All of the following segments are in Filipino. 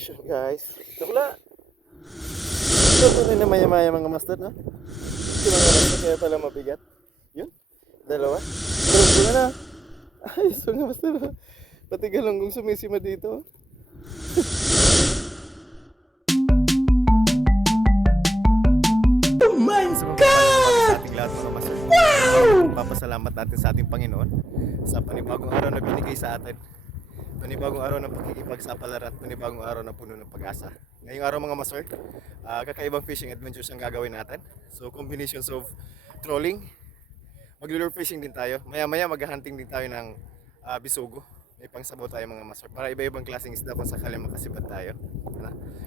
fish on guys. Wala. Ito na maya-maya mga master no? Ito mga master kaya pala mabigat. Yun. Dalawa. Pero na na. Ay, so nga master. Pati galonggong sumisima dito. Oh my God! Sa ating lahat mga master. Wow! Papasalamat natin sa ating Panginoon sa panibagong araw na binigay sa atin. Panibagong araw ng pakikipagsapalaran at panibagong araw na puno ng pag-asa. Ngayong araw mga master, kakaibang fishing adventures ang gagawin natin. So combinations of trolling, mag-lure fishing din tayo. Maya-maya mag-hunting din tayo ng bisugo. May pangsabaw tayo mga master para iba-ibang klaseng isda kung sakali makasibad tayo.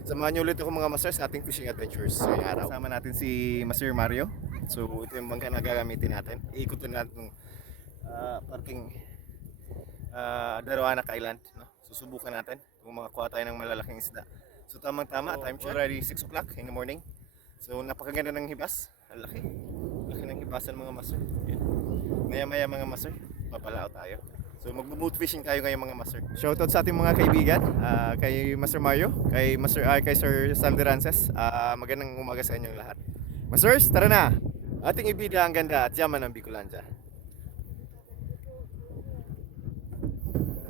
Samahan niyo ulit ako mga master sa ating fishing adventures ngayong araw. Kasama natin si Master Mario. So ito yung bangka na gagamitin natin. Iikutin natin ng parting Daroana Island, no? Susubukan natin kung makakuha tayo ng malalaking isda. So tamang-tama, time check. Already 6 o'clock in the morning. So napakaganda ng hibas. Ang laki. Laki ng hibasan mga master. Maya-maya mga master, papalao tayo. So magbo-boat fishing tayo ngayon mga master. Shoutout sa ating mga kaibigan, kay Master Mario, kay Sir Salderances. Magandang umaga sa inyong lahat. Masters, tara na! Ating ibida ang ganda at yaman ng Bicolandia.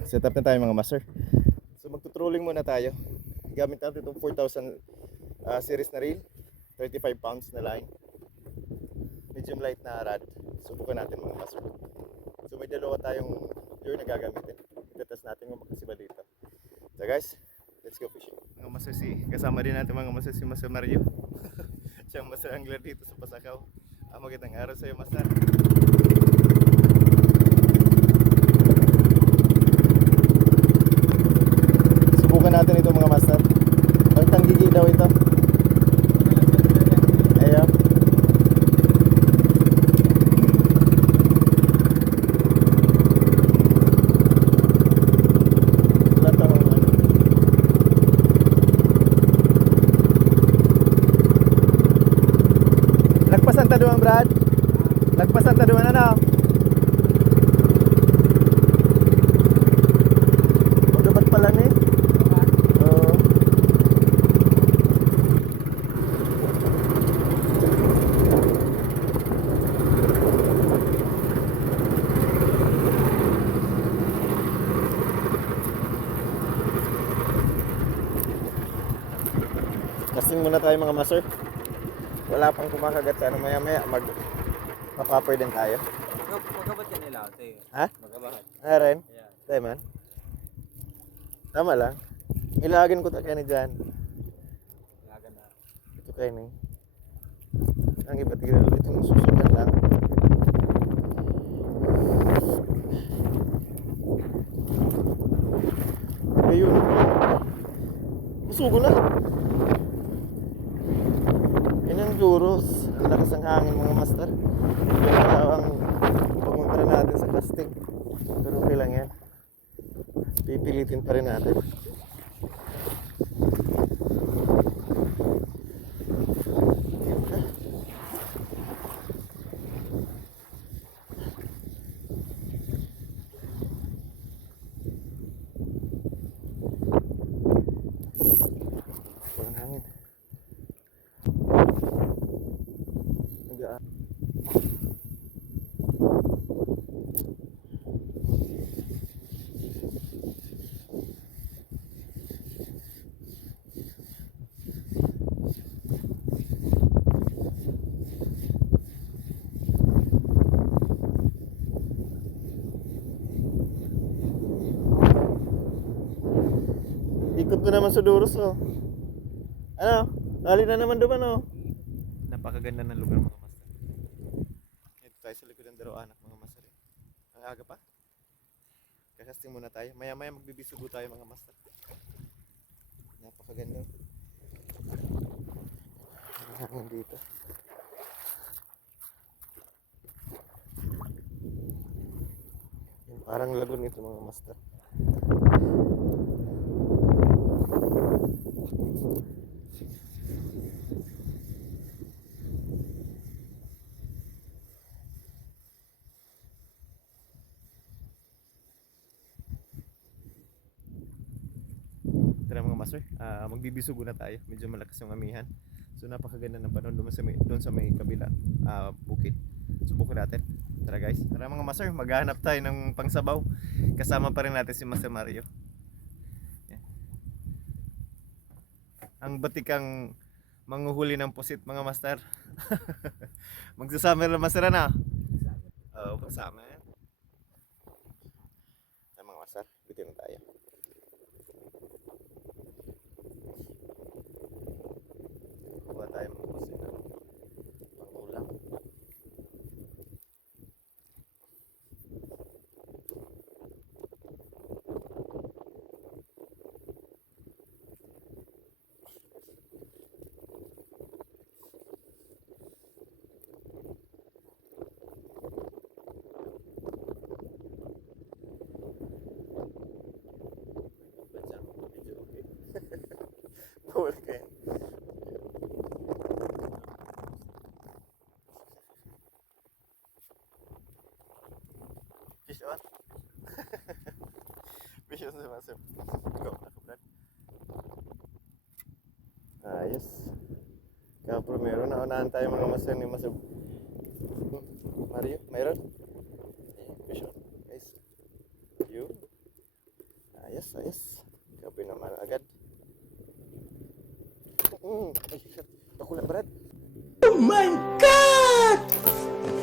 Set up na tayo mga master. So magtutrolling muna tayo. Gamit natin itong 4,000 series na reel, 35 pounds na line, medium light na rod. Subukan natin mga master. So may dalawa tayong lure na gagamitin. Itetest natin kung makasiba dito. So guys, let's go fishing. Mga master, kasama din natin mga master si Master Mario. Siyang master angler dito sa Pasakaw. Magandang araw sa iyo master. Subukan natin ito mga master. Pagtang gigi daw ito. Ayan. Lagpasan ta duman Brad. Lagpasan ta duman ano. Dapat pala ni. Casting muna tayo mga master. Wala pang kumakagat sa ano, maya-maya mapapper din tayo. Magabat yan nila tayo. Ha? Magabahat. Ano rin? Yeah. Tayo man. Tama lang. Ilagin ko tayo ni dyan. Lagan na. Ito kayo ni. Ang iba't tigil itong susugan lang. Ayun. Musugo na. Yan ang duros. Ang lakas ng hangin mga master. Yan ang pagmumpara natin sa casting. Pero okay lang yan. Pipilitin pa rin natin. Ikot mo naman sa Duros oh. Ano? Lali na naman doon oh. Napakaganda ng lugar mga master. Ito tayo sa likod ng Daroana mga master. Ang aga pa. Kakasting muna tayo. Maya-maya magbibisugo tayo mga master. Napakaganda. Ang hangin dito. Parang lagoon ito mga master. Tara mga master, magbibisugo na tayo. Medyo malakas yung amihan. So napakaganda ng panahon doon sa may kabila bukid. Subukan natin. Tara guys. Tara mga master, maghahanap tayo ng pangsabaw. Kasama pa rin natin si Master Mario. Yan. Ang batikang manghuhuli ng pusit mga master. Magsasummer na master na. Oo, kasama yan. Ay, mga master, bitin na tayo. Kuha tayo mga pusit ng pangulam. Bawal kayo. Fish on. Fish on sa masip. Go, ako Brad. Ayos. Kaya primero naunahan tayo mga masip ni Masip. Mario, mayroon? Fish on. Guys. You. Ayos, ayos. Gabi naman agad. Ay, shit. Ako lang, Brad. Oh my God!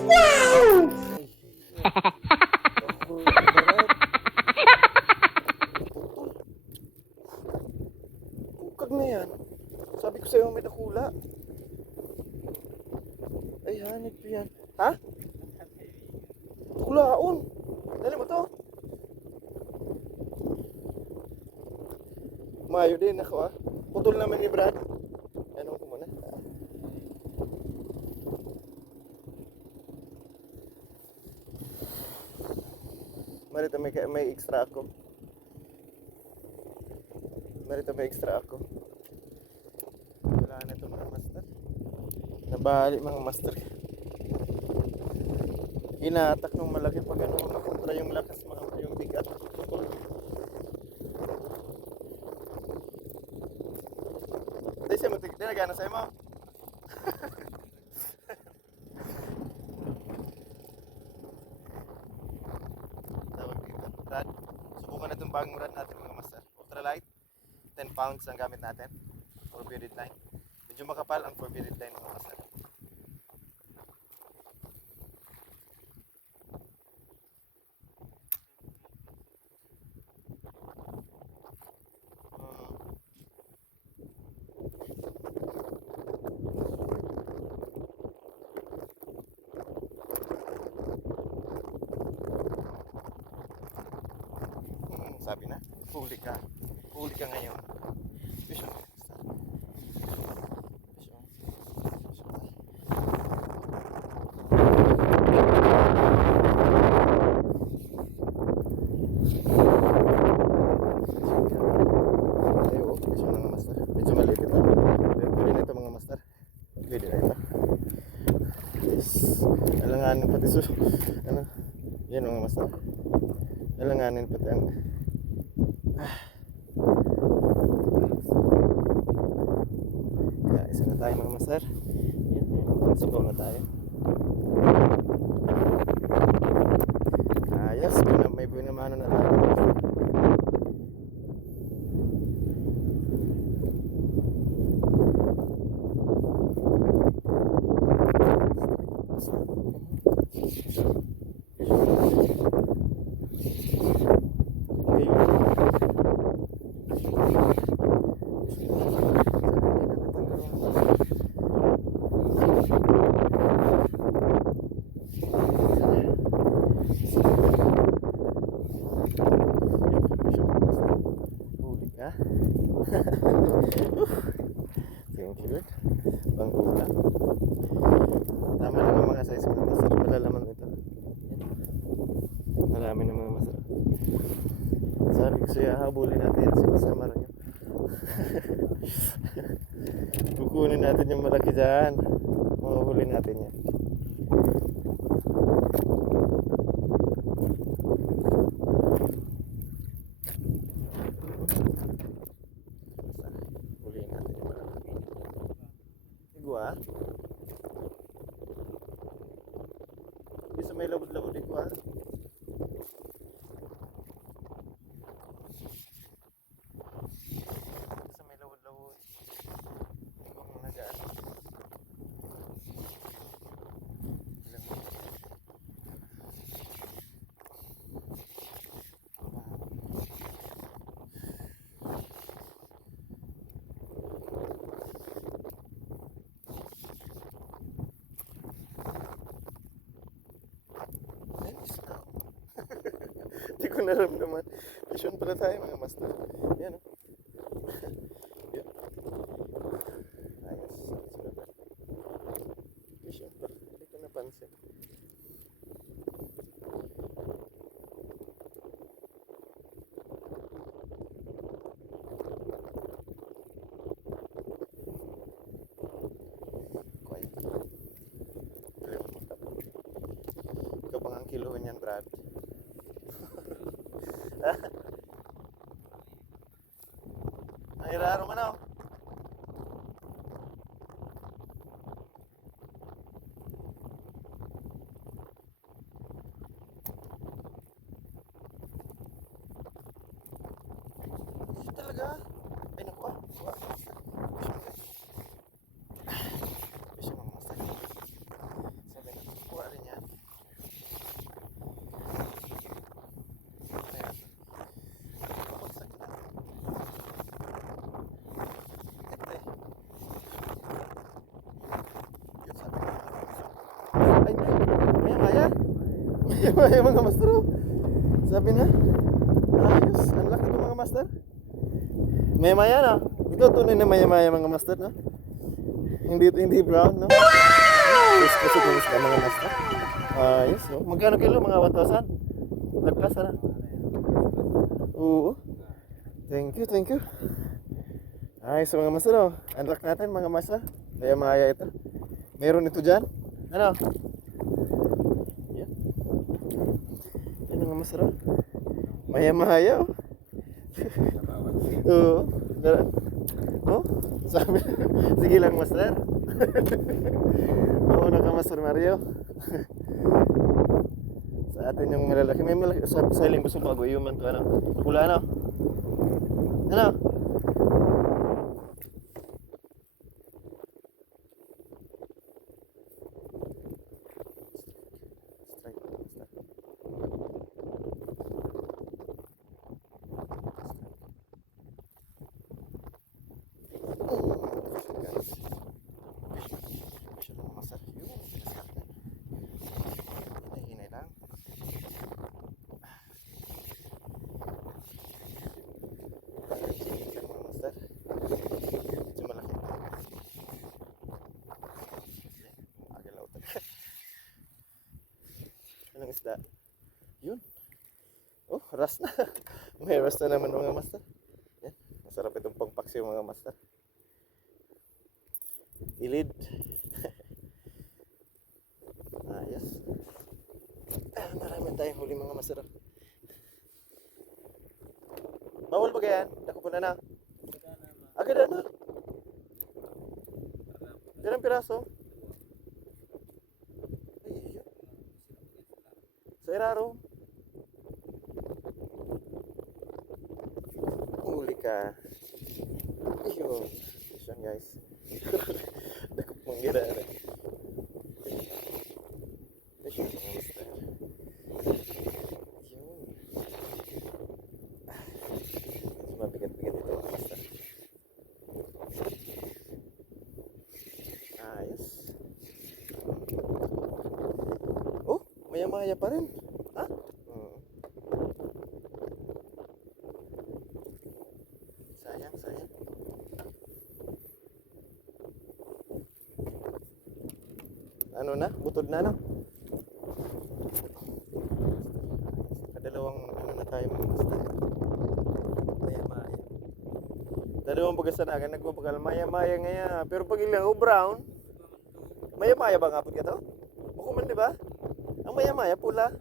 Wow! Ay, shit. Ako lang, Brad. Bukag na yan. Sabi ko sa'yo may nakula. Ay, hanip yan. Ha? Kulaon. Dali mo to. Mayo din ako ah. Putol naman ni Brad. Ano ko muna? Marito may extra ako. Marito may extra ako. Wala na ito mga master. Nabali mga master. Inatak ng malaki pag ano nakontra yung lakas mga yung bigat. Hindi siya matig. Hindi nagana sa'yo mo. Tawag dito. Rad. Subukan na itong bagong rad natin mga master. Ultralight. 10 pounds ang gamit natin. Forbidden line. Medyo makapal ang forbidden line mga master. Sabi na, huli ka. Huli ka ngayon. Fish on. Fish on. Fish on. Ayaw, fish on mga master. Medyo maliit ito. Pero pwede na ito mga master. Pwede na ito. Yes. Alanganin pati ano? Yan mga master. Alanganin pati ang isa na tayo mga master. Yan, subaw na tayo. Ayos, may binamano na tayo. Thank you. Pang ulam. Tama naman mga size mga masarap. Malalaman ito. Marami na mga masarap. Sabi ko sa'yo, habulin natin si Master Mario. Kukunin natin yung malaki dyan. Mahuli natin yan. ha? Di sa may labod-labod ko ha? Sa may lawod-lawod. Hindi ko kung nagaan. Ilang mo. Ayos na. Hindi ko naramdaman. Mission pala tayo mga master. Yan o. Yan. Ayos. Sunod na. Mission pala. Hindi ko napansin. Quiet. Kalimutan mo tapos. Ikaw pang ang kiluhan yan, Brad. Ay, raro ka na. Hindi talaga. Ay, naku ah. Kuha. Bisa mga master. Sabi na, kuha rin yan. Ayan. Pabagsak na. Ito eh. Yun sabi na. Ay, maya maya. Maya maya mga master. Oh. Sabi na. Ayos. Ang laki ng mga master. Maya maya na. Ito tunay na maya maya mga master no? Hindi brown no? Yes, kasi kung sa mga master. Ayos no? Magkano kilo? Mga 1,000? Lagpas na. Oo. Thank you, thank you. Ayos mga master oh. Unlock natin mga master. Maya maya ito. Meron ito dyan. Ano? Yan. Yan mga master oh. Maya maya oh. Oo. Oh, sabi. Sige lang, master. Oo, ka, Master Mario. Sa atin yung malalaki. May malaki. Sa sailing gusto bago. Human to, ano? Pula, ano? Ano? Strike, master. Siya lang master. Yun. Hinay lang. Yan mga master. Medyo malaki. Agalaw talaga. Anong isda? Yun. Oh, ras na. May ras na naman mga master. Yan. Masarap itong pangpaksiw mga master. Ilid. Ayos. Marami tayong huli mga masarap. Bawal ba yan? Dako po na na. Agad na. Ilang piraso? Ay, yun. Sa iraro. Huli ka. Ayun. Yan guys. Dako pong gira. Ayun mga master. Yun. Mabigat-bigat ito mga master. Ayos. Oh, maya-maya pa rin. Ha? Sayang, sayang. Ano na? Butod na no? Kadalawang ano na tayo mga master. Maya-maya. Dalawang bagasanagan nagpapagal maya-maya ngayon. Pero pag ilang brown, maya-maya ba nga po ito? Bukuman di ba? Ang maya-maya pula.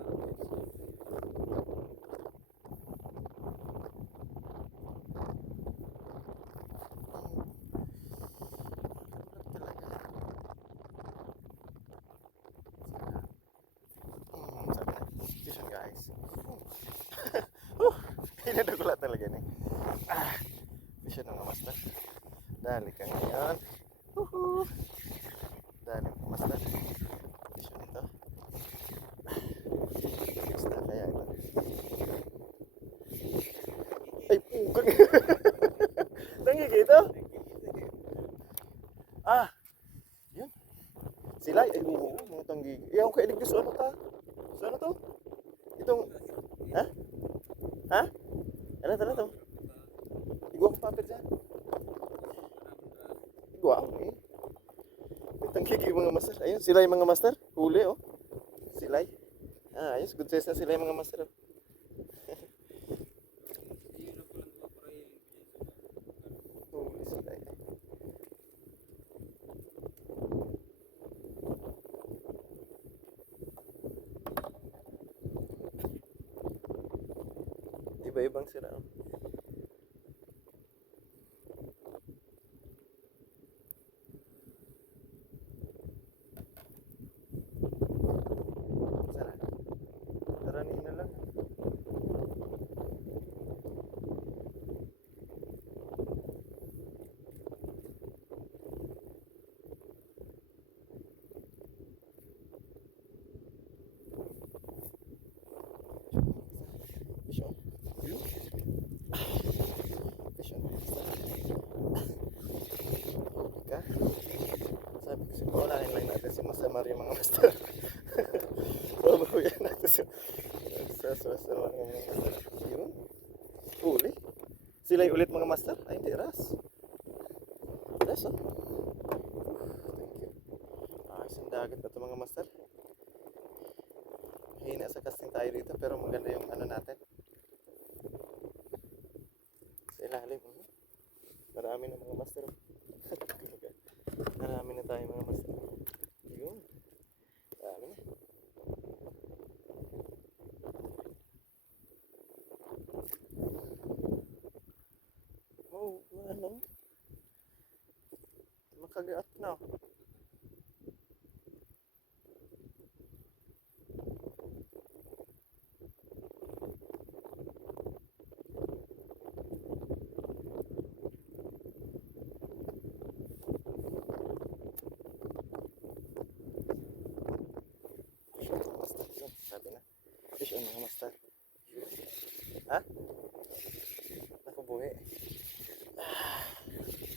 talaga ni. Fish on mga master. Dali ka ngayon. Woohoo! Dali mga master. Fish on ito. Basta kaya ito. Ay, pugod. Nangigito? Yun. Sila, ay, oo, mga tanggig. Yung kailig gusto, ano ta? So, ano to? Itong, ha? Ha? Ano to? Igwa ko papit dyan. Igwa ko eh. May tanggig yung mga master. Ayun, sila yung mga master. Huli, oh. Sila. Ayos, good size na sila yung mga master, oh. Huli sila, eh. Iba-ibang sila, oh. Sana. Karanihin na lang. Fish on. Fish on. Ka? Sabi ko siguro unahin lang natin si Masamar yung mga master. Babawian natin sa Masamar yung mga master. Yun. Huli. Sila yung ulit mga master? Ay, hindi. Ras. Ras, oh. Thank you. Isang dagat na ito mga master. Hina sa casting tayo dito pero maganda yung ano natin. Sa ilalim. Marami na mga master. Marami na tayo mga master. Yun. Marami na. Oh, ano? Makagaat na. Sabi na. Fish on mga master. Ha? Nakubuhi.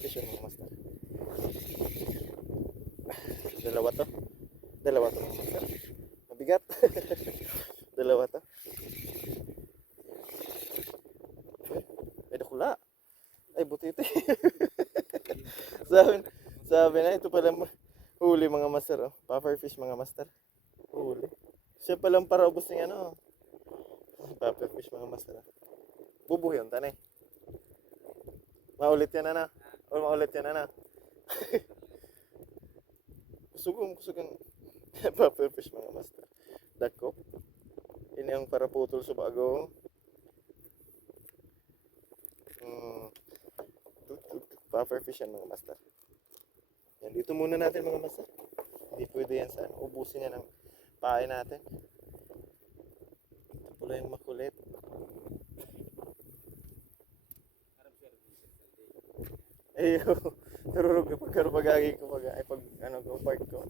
Fish on mga master. Dalawa to. Dalawa to mga master. Mabigat. Dalawa to. Ay, dakula. Ay, butiti. sabi na, ito pala huli mga master. Oh. Puffer fish mga master. Huli. Siya palang para ubos ng ano. Puffer fish mga master. Bubuhi yun, tanay. Maulit yan na. O maulit yan na. Kusugong. Puffer fish mga master. Dako. Ini ang para putol sa bagong. Puffer fish yan mga master. Yan, dito muna natin mga master. Hindi pwede yan sa ubusin yan ang pain natin. Ito pala yung makulit. Ayo, tururog na pagkarupagagi ko pag ano ko, park ko.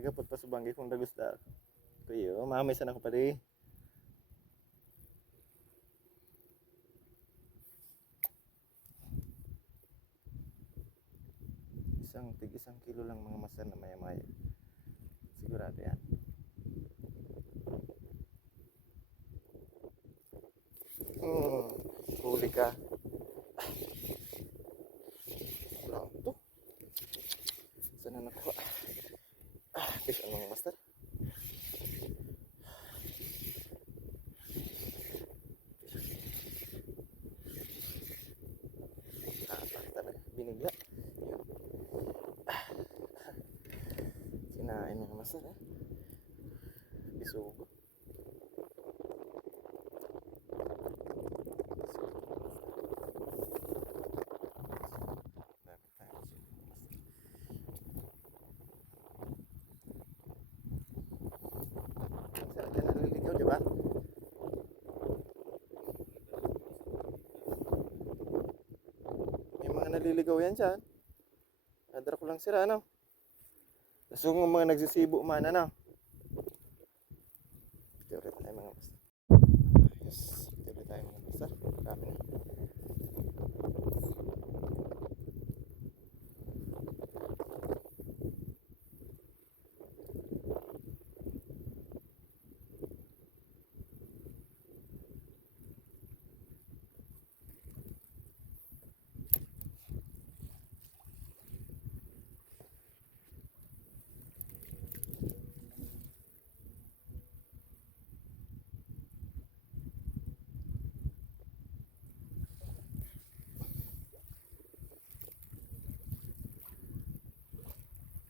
Nagapot pa sa banggi kung dagusta. Kuyo, mamay sana ko pa di. Isang kilo lang mga master na maya-maya. Sigurado yan. Huli ka. Wala ito. Saan na nakuha? Fish on mga master. Talaga. Binigla. Kinain mga master. Isugo. nagliligaw yan dyan. Nadara ko lang sila, ano? So, ng mga nagsisibo man, ano? Piti ulit tayo mga master. Yes, piti ulit tayo mga master. Marami na.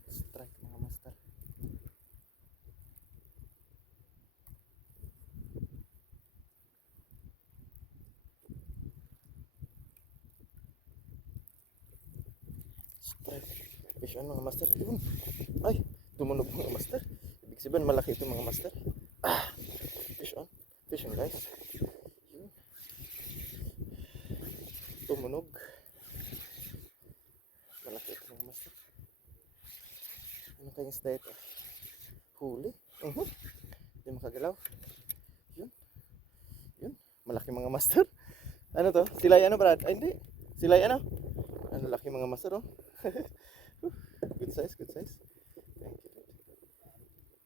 Strike mga master. Strike. Fish on mga master. Yun. Ay, tumunog mga master. Ibig sabihin malaki ito mga master. Ah, fish on. Fish on guys. Yun. Tumunog. Malaki ito mga master. Ano kayong isda ito? Huli. Hindi makagalaw. Yun. Yun. Malaki mga master. Ano to? Silay ano Brad? Ay hindi. Silay ano? Ano laki mga master oh. Good size, good size. Thank you.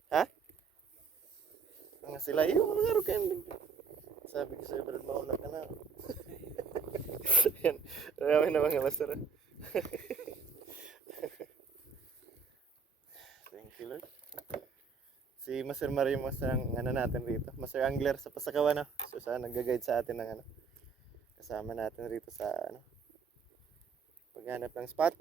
Ha? Mga silay. Yung mga laro kayo. Sabi ko sa'yo Brad, mauna ka na. Yan. Marami na mga master. Thank you Lord. Si Master Mario Master ang ano natin rito. Master Angler sa Pasakawan no? So siya nag-guide sa atin ng ano. Kasama natin rito sa ano. Paghanap ng spot.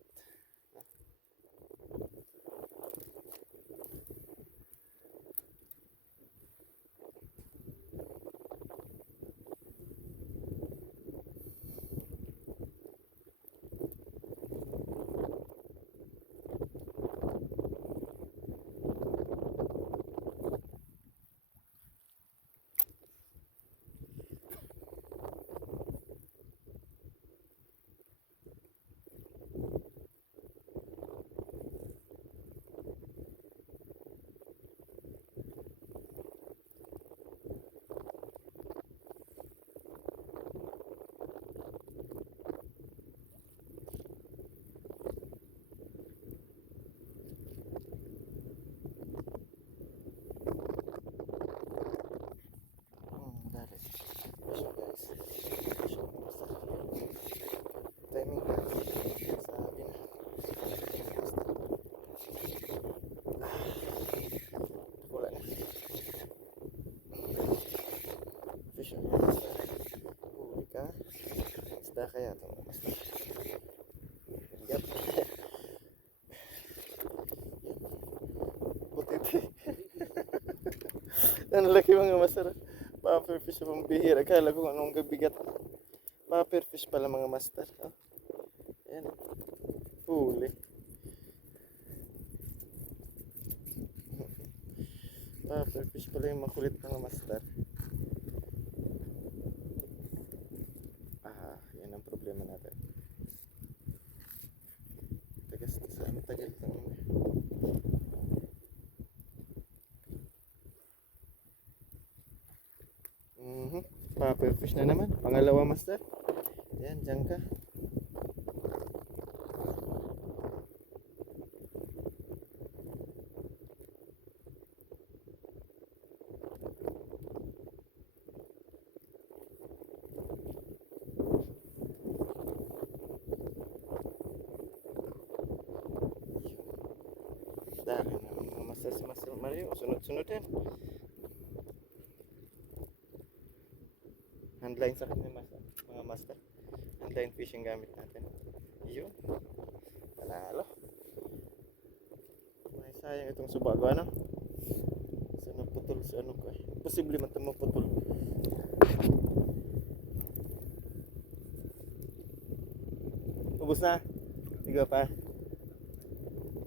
Dali. Pasyon guys. Pasyon Master. Timing guys. Sabi na. Wala na. Fish on Master. Huli ka. Isda kaya ito Master. Yep. Putiti. Ang laki mga Master. Pufferfish sa pambihira. Akala ko anong gabigat. Pufferfish pala mga master. Oh. Ayan. Huli. Pufferfish pala yung makulit mga master. Ah, yan ang problema natin. Tagas sa amin. Tagal ito. Pufferfish na naman. Pangalawa master. Yan, dyan ka. Dami na mga master si Master Mario. Sunod-sunod yan. Handline sa kanya master, mga master. Handline fishing gamit natin. Yun. Panalo. May sayang itong subago ano. Sa naputol sa ano ko eh. Posible man ito maputol. Ubus na. Tiga pa.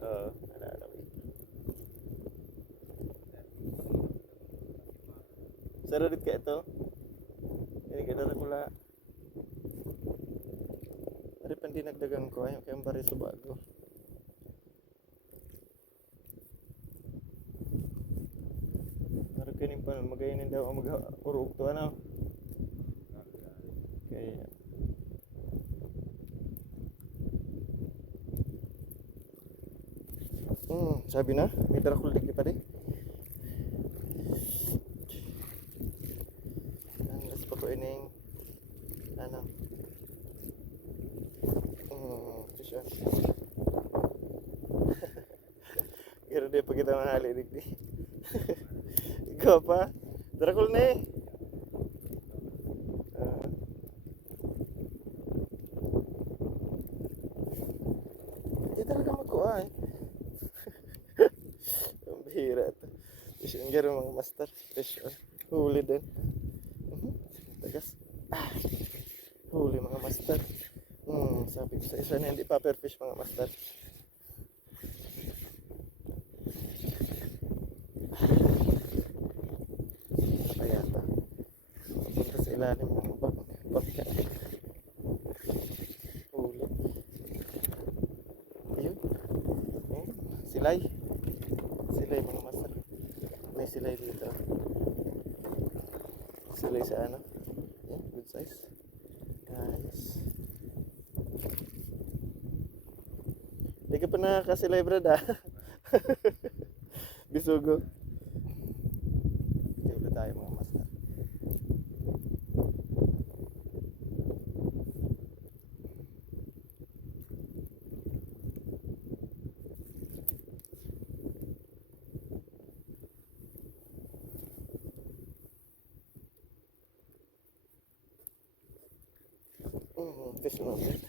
Oo. Sarap ka ito. Ini kita pula Ari pa dinagdagan ko ay kayong bari sa bago. Ari kaning pa magayon daw ang mag-urog to ano. Kaya sabi na, may darakul di pa di. Ang las pa ko ining ano. Fish on. Garo di pa kita mahali digdi. Ikaw pa? Darakul na eh. Hindi talaga magkuha eh. Ang bihira ito. Fish on garo mga master. Fish on. Huli din. Tagas. Huli mga master. Sabi ko sa isa na hindi paper fish mga master. Kaya ito. Papunta sa ilalim ng bangka. Huli. Ayun. Silay. Silay mga master. May silay dito. Silay sa ano. Yan, good size. Nice. Hindi ka pa nakakasilay brad ah. Bisugo. Hindi tayo mga master. Fish on ulit.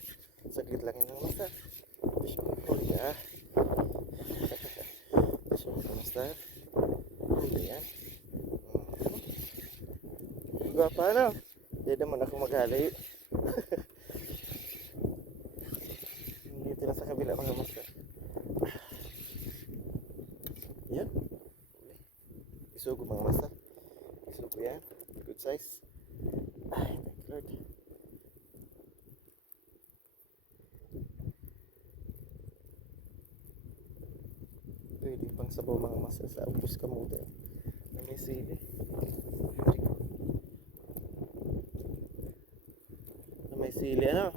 Saglit lang yun ng master. Fish on huli ka. Fish on master. Huli yan. Gwapa ano? Hindi naman ako maghali. Dito lang sa kabila mga master. Yan. Isugo mga master. Isugo yan. Good size. Ay, thank Lord. Pwede pang sabaw mga master sa ubos kamuda na may sili. Na may sili ano?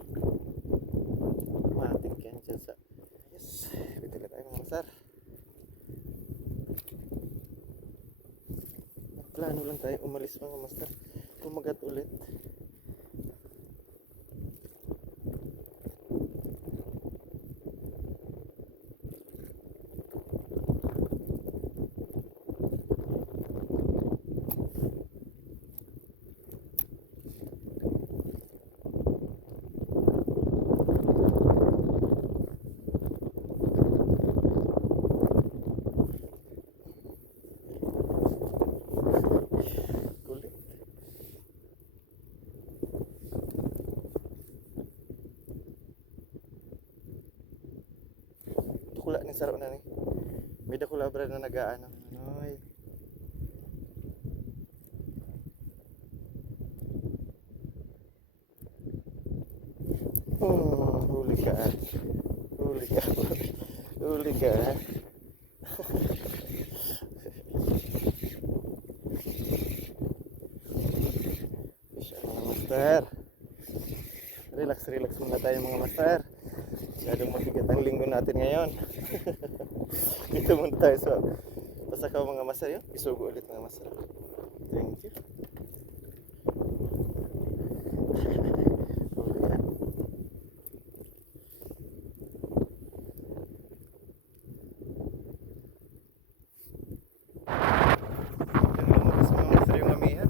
Matik yan dyan sa... Yes, pwede lang tayo mga master. Plano lang tayo umalis mga master. Kumagat ulit. Kulit. Tukula ni sarap na ni. May dakula brad na nag-aano. Ay. Huli ka. Huli ka. Huli ka. Fish on mga master. Relax, relax muna tayo mga master. Masyadong mabigat ang linggo natin ngayon. Dito muna tayo sa pasakaw mga master yun. Isugo ulit mga master. Thank you. Huli yan. Yan lumabas mga master yung amihan.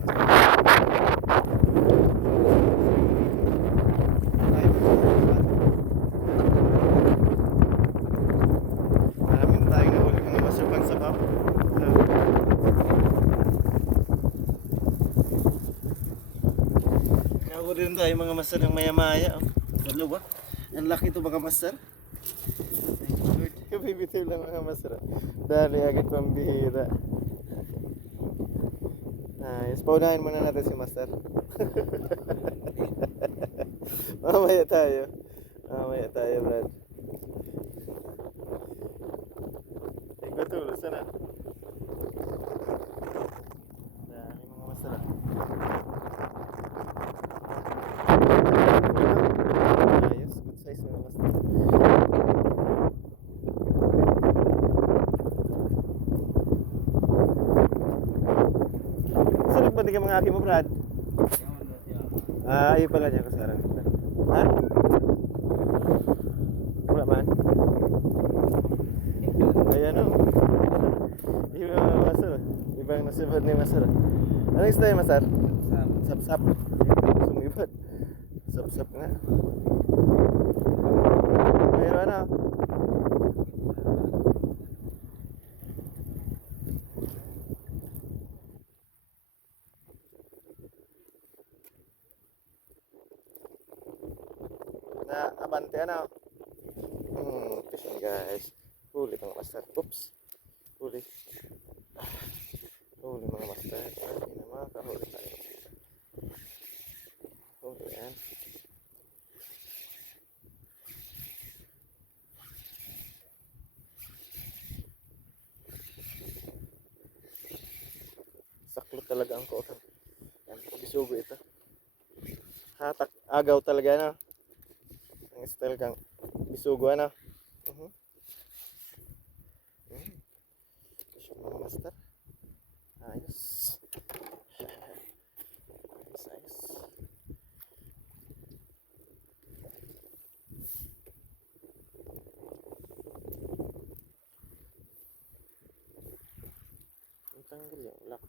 Maraming tayong nahuli mga master pang sabaw. Nahuli rin tayo mga master ng maya-maya. Dalawa. Ang laki ito mga master. Kabibitaw lang mga master. Dali agad pambihira. Ayos, paunahin muna natin si master. Mamaya tayo. Mamaya tayo, Brad. Ikaw tulo, sana. Dami mga masarap. Ayos, good size mga masarap. Sarap ba di ka mga aki mo, Brad? Yaman na siya. Ah, ayun pala niya kasarang. Ha? Wala man. Ayan o. Ibang mga masar. Ibang nasibad ni masar. Anong style masar? Sap-sap. Sumibad. Sap-sap nga. Mayroon ano? Na abante ano? Fishing guys. Huli mga master. Oops. Huli. Huli mga master. Ay, naman. Kahuli tayo. Huli yan. Saklo talaga ang koto. Yan. Bisugo ito. Hatak. Agaw talaga na. Ang style kang bisugo ano. Fishing mga master. Ayos. Ayos, ayos. Ang tanggal yung lock.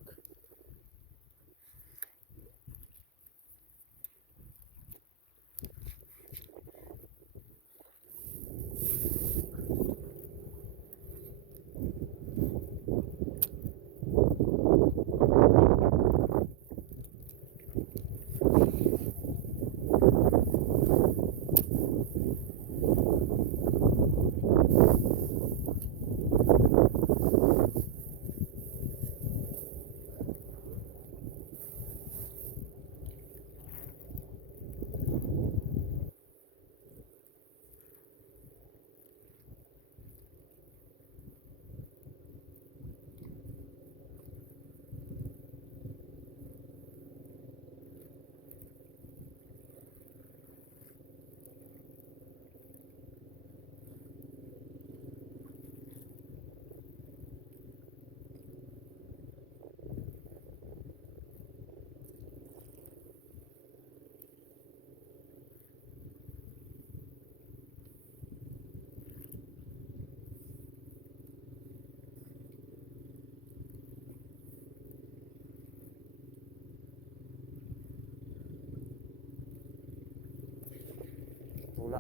Tula.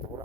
Tula.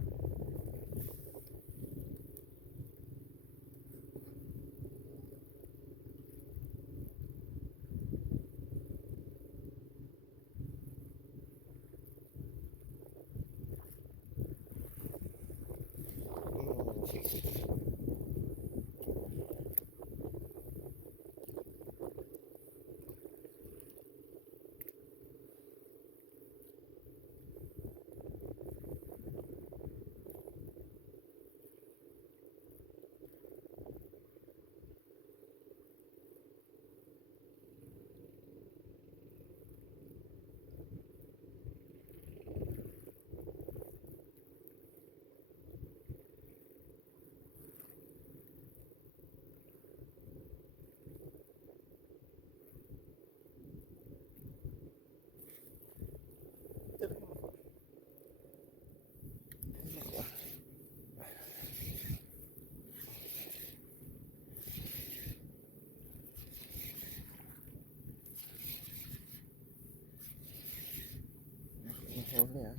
Huli ah.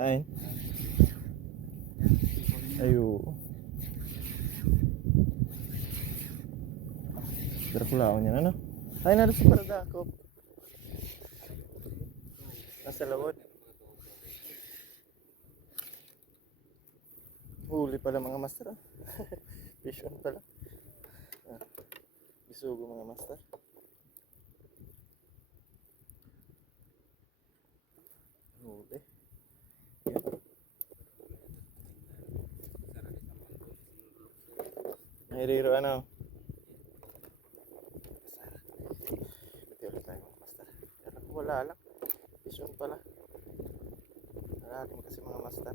Ay. Ayo. Dracula niya ano? Ay na sa parada ko. Nasa lawod. Huli pala mga master ah. Fish on pala. Ah, bisugo mga master. Huli. May riro ano? Buti ulit tayo mga master. Pero wala lang. Vision pala. Narating kasi mga master.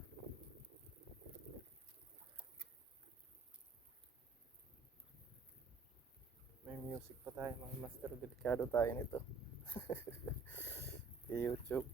May music pa tayo mga master. Delikado tayo nito. YouTube.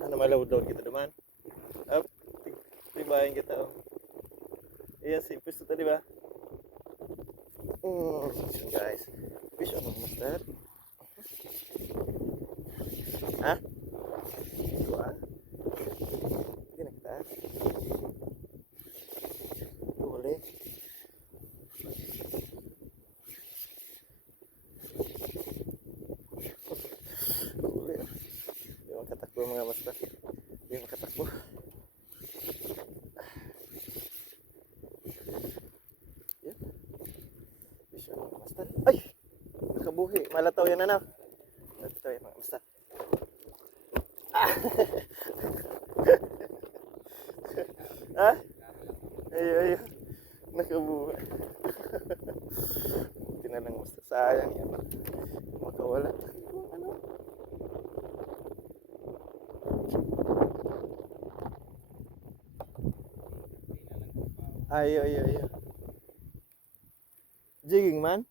Ano malaw-daw kita naman? Up, tibayin kita oh. Ayan si Pisto to, di ba? Guys. Fish on master. Ha? Dua? Hindi na kita. Huli. Huli. Hindi makatakbo mga master. Hindi makatakbo. Yan. Fish on master. Ay! Nakabuhi. Malataw yan ano. Malataw yan mga master. Ha? Ayo. Nakabuhi. Buti na lang basta sayang yan. Makawala. Ano? Ayo. Jigging man?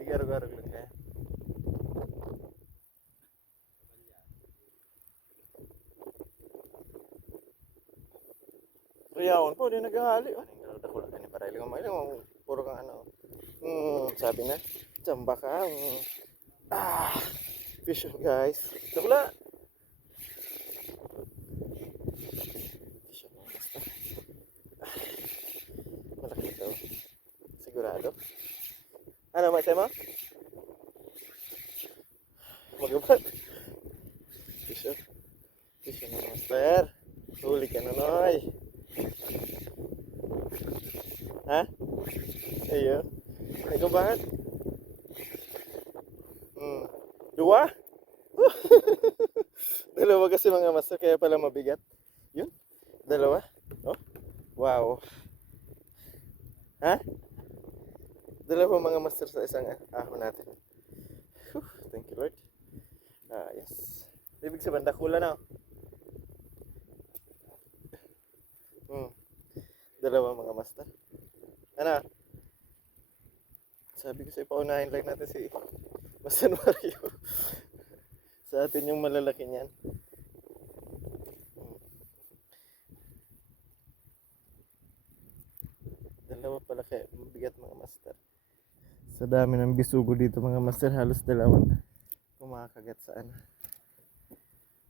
Tigaro-garo lang kaya. Riyawan po, di naghahali. Ano yung dako lang kanina para ilang mga puro kang ano. Sabi na, tsamba ka. Fish on guys. Dakula. Fish on basta. Malaki ito. Sigurado. Ano masay mo? Magabat. Fish on. Fish on master. Huli ka na noy. Ha? Ayo. Nagabahan? Dua? Dalawa kasi mga master kaya pala mabigat. Yun? Dalawa? Oh? Wow. Ha? Dalawa mga master sa isang ahon natin. Whew, thank you Lord. Yes. Ibig sabihin dakula na. Dalawa mga master. Ano? Sabi ko sa'yo, paunahin lang natin si Master Mario. Sa atin yung malalaki niyan. Dalawa pala kaya mabigat mga master. Sa dami ng bisugo dito mga master, halos dalawang kumakagat sa ano.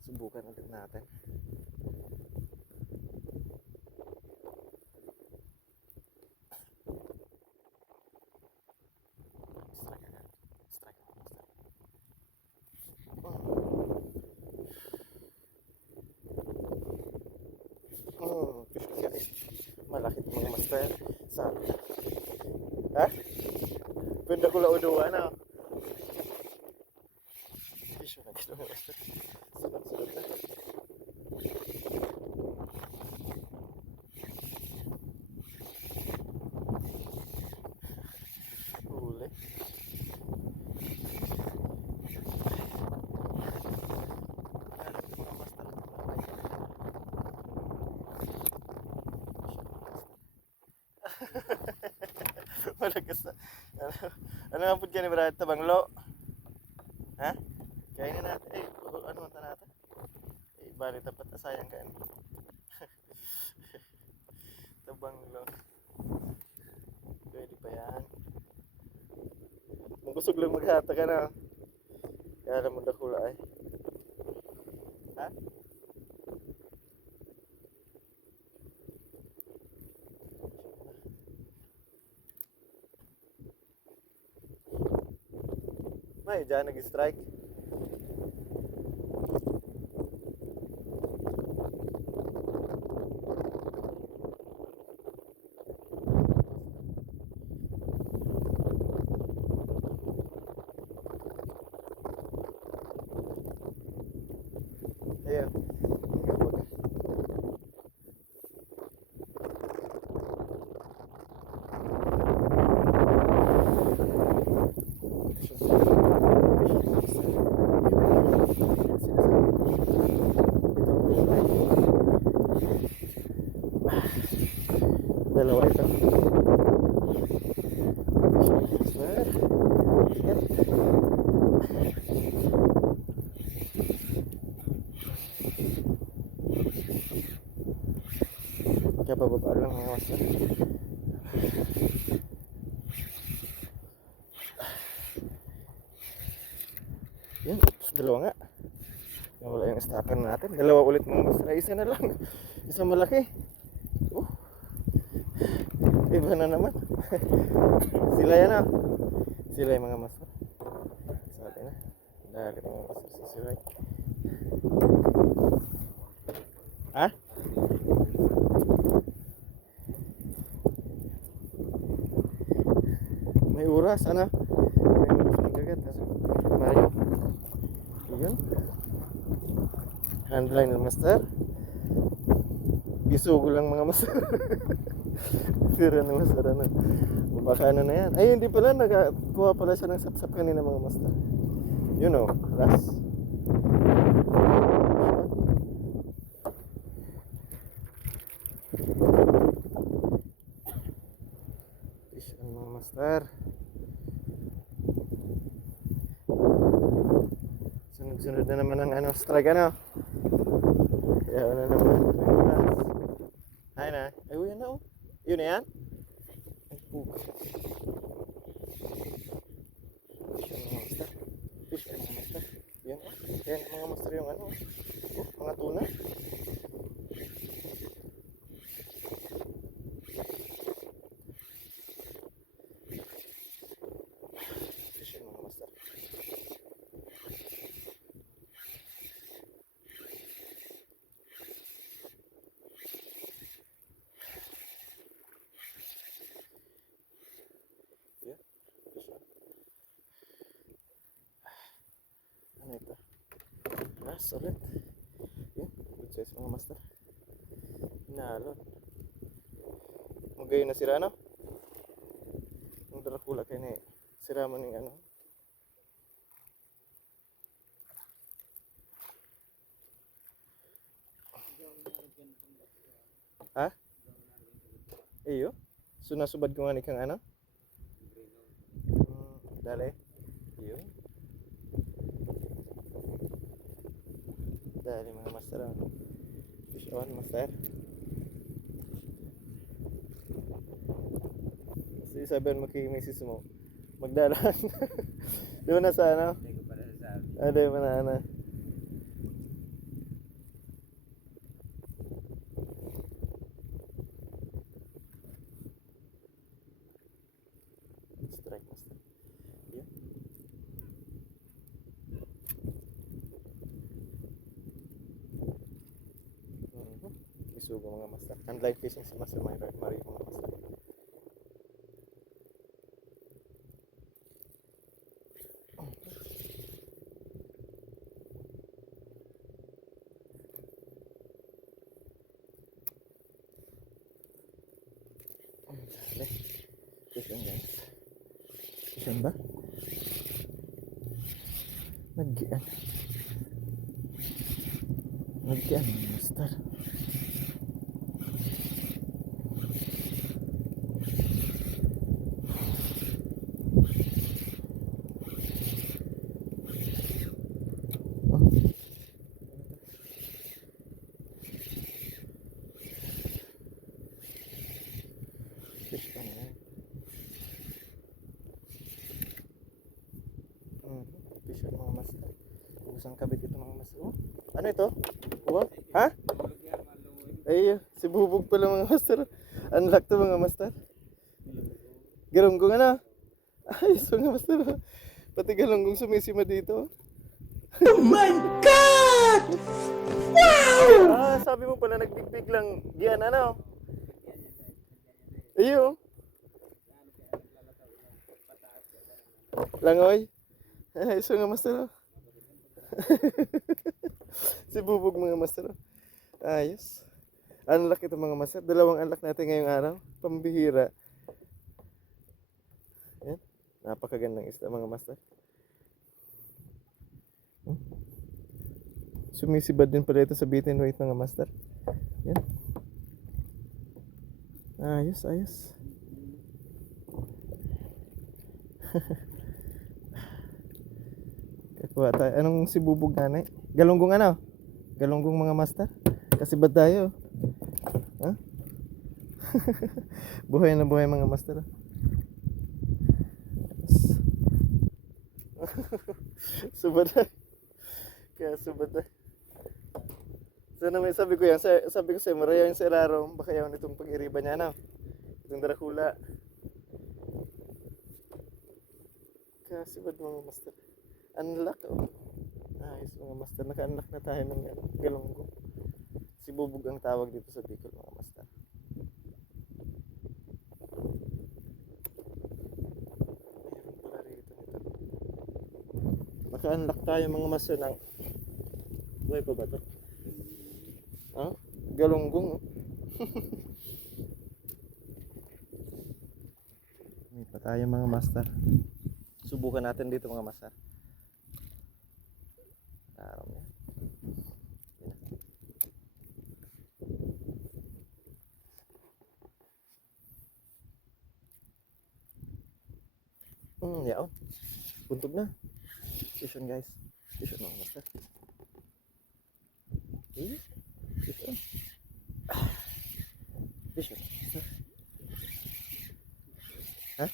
Subukan ulit natin. Guys, malaki itong mga master. Sabi. Ha? Pwede ko lang uduwa na. Fish on mga master. Sunod na. Huli. Malakas na. Ano nga po dyan ni Brad? Tabanglo? Ha? Kainin natin. Ano ang natin? Bali tapat na sayang kain. Tabanglo. Pwede pa yan. Kung gusto lang maghata ka na. Kaya alam mo dakula ay. Ha? Ay, dyan nag-strike. Ayan. Dalawa ito. Sir, ingat. Kaya bababa lang mga master. Yan, dalawa nga. Nawala yung stacker natin. Dalawa ulit mga master. Ay, isa na lang. Isa malaki. Iba na naman. Sila yan ah. Sila yung mga master. Sa atin na. Dahil yung mga master si Sila. Ha? May oras, ano? May oras ng kagat. Mario. Yun. Handline ng master. Bisugo lang mga master. Sira na master, ano? Baka ano na yan. Ay, hindi pala. Nakakuha pala siya ng sapsap kanina mga master. You know, last. Fish on mga master. Sunod-sunod na naman ang ano, strike ano. Kaya ano naman. Ay na. Ay, uyan na oh. Yun na yan? Ay, puga. Fish on mga master. Fish on mga master. Yan oh. Yan mga master yung ano. Oh, mga tuna. Fish on mga master. Ano ito? Solid. Yun, good size mga master. Hinalon. Magayon na sira, no? Ang Dracula kayo ni sira mo ng ano. Ha? Iyo? Sunasubad ko nga ni kang ano? Dali. Iyo. Dali mga master. Fish on master. Si sabihan mo kay misis mo. Magdalaan. Doon na sa ano? Hindi ko pala sasabi. Ano yung mga ano? Strike master. Yun. Isugo mga master. Handline fishing si Master Mario mga master. Dali. Fishing guys. Fishing ba? Nagyan. Nagyan master. Fish on yan. Fish on mga master. Usang kabit ito mga master. Oh, ano ito? Wow. Ha? Ay, si Bubog pala mga master. Unlock to mga master. Garong ko nga na. Ayos mga master. Pati galunggong sumisima dito. Oh my God! Wow! Sabi mo pala nagbigbig lang. Diyan, ano? Iyo. Langoy. Ay, so nga master. Oh. Si Bubog mga master. Oh. Ayos. Unlock ito mga master. Dalawang unlock natin ngayong araw. Pambihira. Yan. Napakagandang isda mga master. Sumisibad din pala ito sa beaten weight mga master. Yan. Ayos, ayos. Kuha tayo. Anong si Bubog nanay? Galunggong ano? Galunggong mga master? Kasi bad tayo. Ha? Buhay na buhay mga master. Subad na. Kaya subad na. Sana may sabi ko yan. Sabi ko sa'yo, maraya yung seraro. Baka yawan itong pag-iriba niya na. Itong Dracula. Kaya subad mga master. Unlock oh. Ayos mga master. Naka-unlock na tayo ng galunggo. Si Bubog ang tawag dito sa Bicol mga master. Mayroon pala rito nito. Naka-unlock tayo mga master ng... Buhay pa ba ito? Ha? Galunggong oh. May pa tayo mga master. Subukan natin dito mga master. Araw niya. Yaon. Buntog na. Station guys. Station mga master. Station. Station. Ha?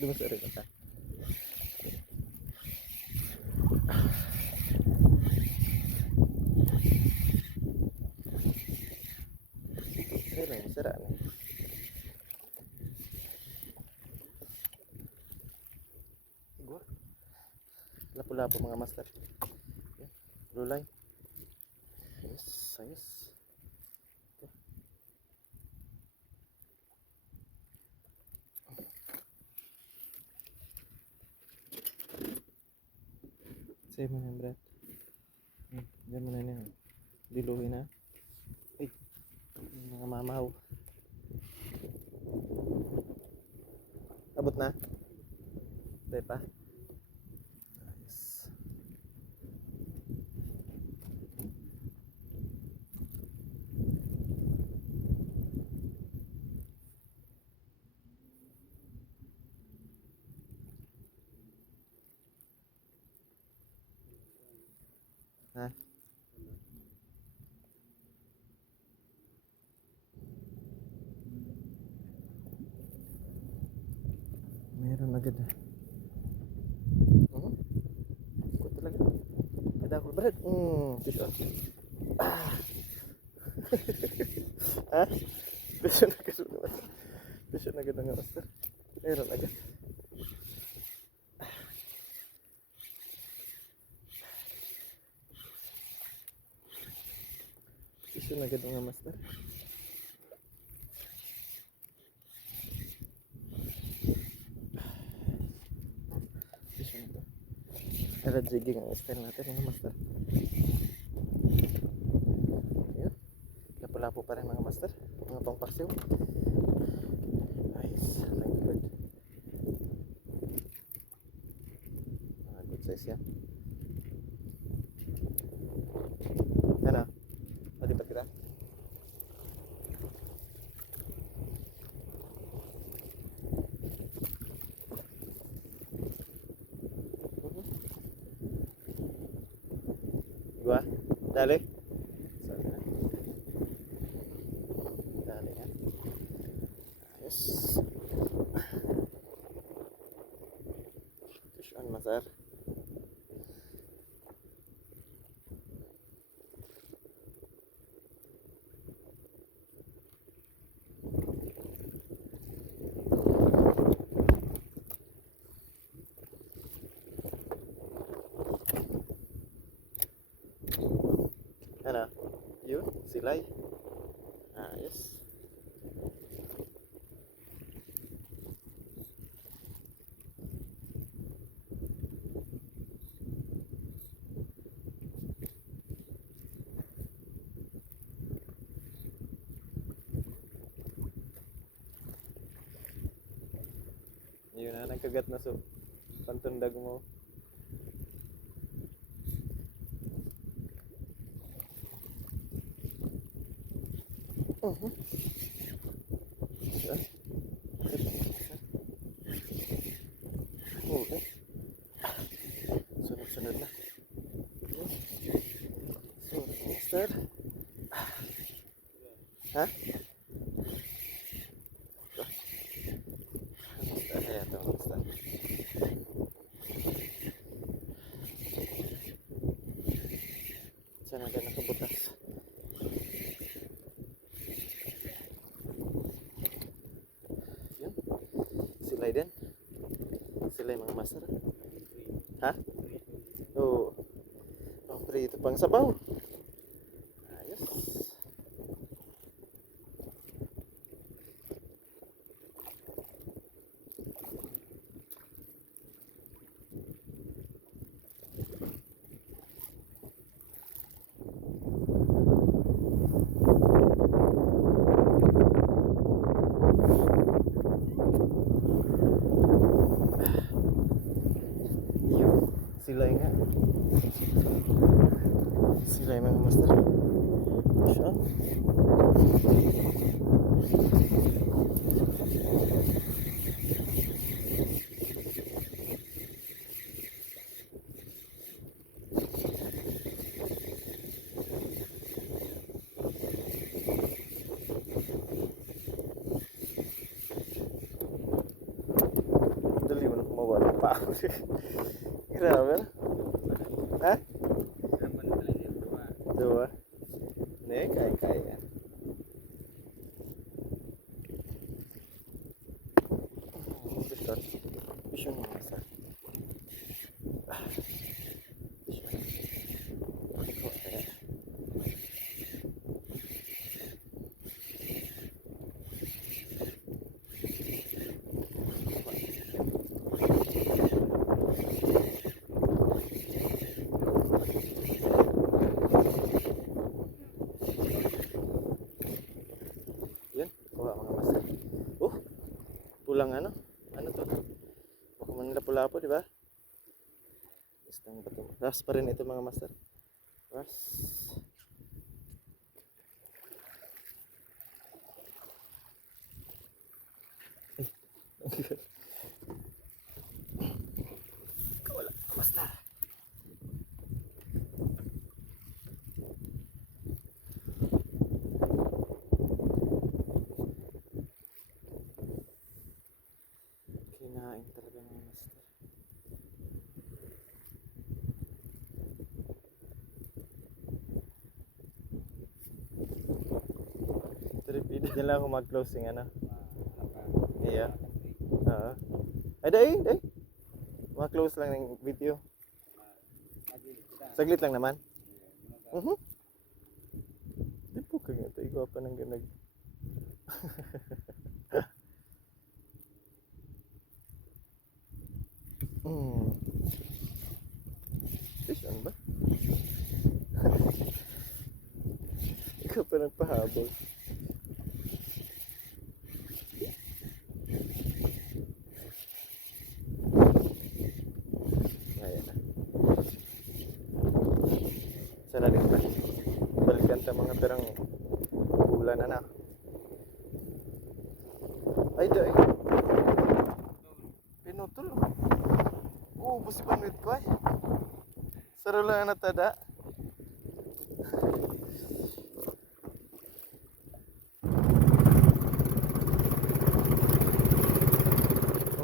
Dumas rin ka. Sira na. Gua. Lapu-lapu mga master. Yan. Blue line. Yes, ayos. Okay. Save mo na yung breath. Diyan mo na yun. Diluhin na. Ay, mga mamaw. Abot na? Hindi pa? Nice. Ha? Meron agad na. Ikot talaga. Ada ako berat. Fish on. Ha? Fish on agad naman. Fish on agad na nga master. Meron agad. Fish on agad nga master. Era jigging ang style natin mga master. Ayan. Lapo-lapo pa rin mga master. Mga pangpaksiw. Nice. Like bird. Good size yan. Ano? Malipat kita? Gua, dali. Dali yan. Ayos. Fish on master. silay. Ayos. Yun na, nagkagat na so. Pantundag mo. Yan. Okay. Sunod-sunod na. So, master. Ha? Master, ayan ito, master. Saan natin nakabutas? Yan. Silay din. Silay mga master. Ha? Oo. Oh, prito pang sabaw. Ayos. Yun. Silay nga. Silay mga master. Siya. Dali mo na kumawala pa ako. Grabe na. Ha? Dua. Ne, kaya. Besar. Bisa mo masa. Bisa. Kok kaya. Yun, kuha mga master. Pulang ano? Ano to? Baka Manila Pula-po, di ba? Isang bato. Ras pa rin ito mga master. Ras. Wala, master. Kinain talaga mga master. Tripid din lang ako mag-closing ano. Iya. Oo. Ay dai. Ma-close lang ng video. Saglit lang naman. Di po kaya ito. Ikaw pa nang ganag. Fish on ba? Ikaw pa nagpahabol. Ayan na. Sana din ba? Balikan sa mga perang bulan na. Ay dai. Pinutol. Busi panwit ko ay. Saro lang na tada.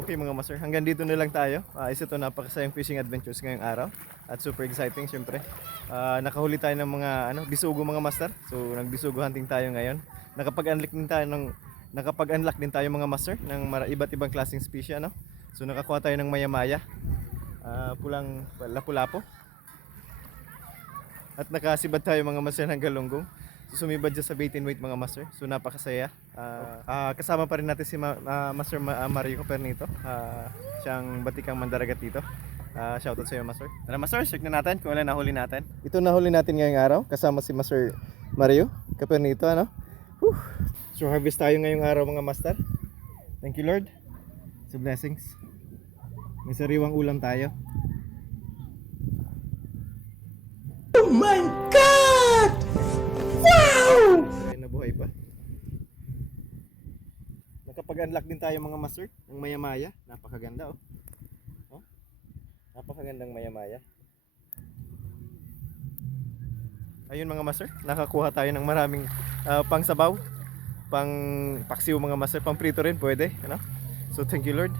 Okay mga master, hanggang dito na lang tayo. Isa to napakasayang fishing adventures ngayong araw. At super exciting syempre. Nakahuli tayo ng mga bisugo mga master. So nagbisugo hunting tayo ngayon. Nakapag-unlock din tayo mga master ng iba't ibang klaseng species So nakakuha tayo ng maya-maya. Pulang lapu-lapo. At nakasibad tayo mga master ng galunggong. sumibad dyan sa bait and weight mga master. So napakasaya. Kasama pa rin natin si Master Mario Copernito. Siyang batikang mandaragat dito. Shoutout sa iyo, Master. Tara, Master, check na natin kung wala nahuli natin. Ito nahuli natin ngayong araw kasama si Master Mario Copernito, ano? Whew. So harvest tayo ngayong araw mga master. Thank you Lord sa blessings. May sariwang ulam tayo. Oh my God! Wow! Ay, nabuhay pa. Nakapag-unlock din tayo mga master ng maya-maya. Napakaganda oh. Napakagandang maya-maya. Ayun mga master, nakakuha tayo ng maraming pang-sabaw, pang-paksiw mga master, pang-prito rin pwede, ano? So thank you Lord.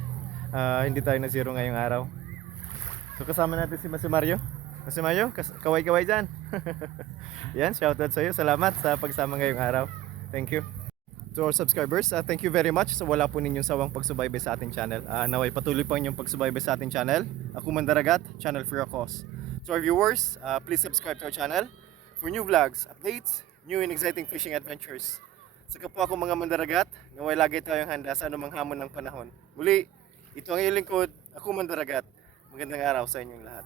Hindi tayo na zero ngayong araw. So kasama natin si Master Mario. Master Mario, kaway-kaway dyan. Yan, shoutout sa iyo. Salamat sa pagsama ngayong araw. Thank you. To our subscribers, thank you very much sa wala po ninyong sawang pagsubaybay sa ating channel. Naway patuloy po inyong pagsubaybay sa ating channel. Ako Mandaragat, channel for a cause. To our viewers, please subscribe to our channel for new vlogs, updates, new and exciting fishing adventures. Sa kapwa ko mga Mandaragat, naway lagi tayong handa sa anumang hamon ng panahon. Muli, ito ang iyong lingkod, ako Mandaragat. Magandang araw sa inyong lahat.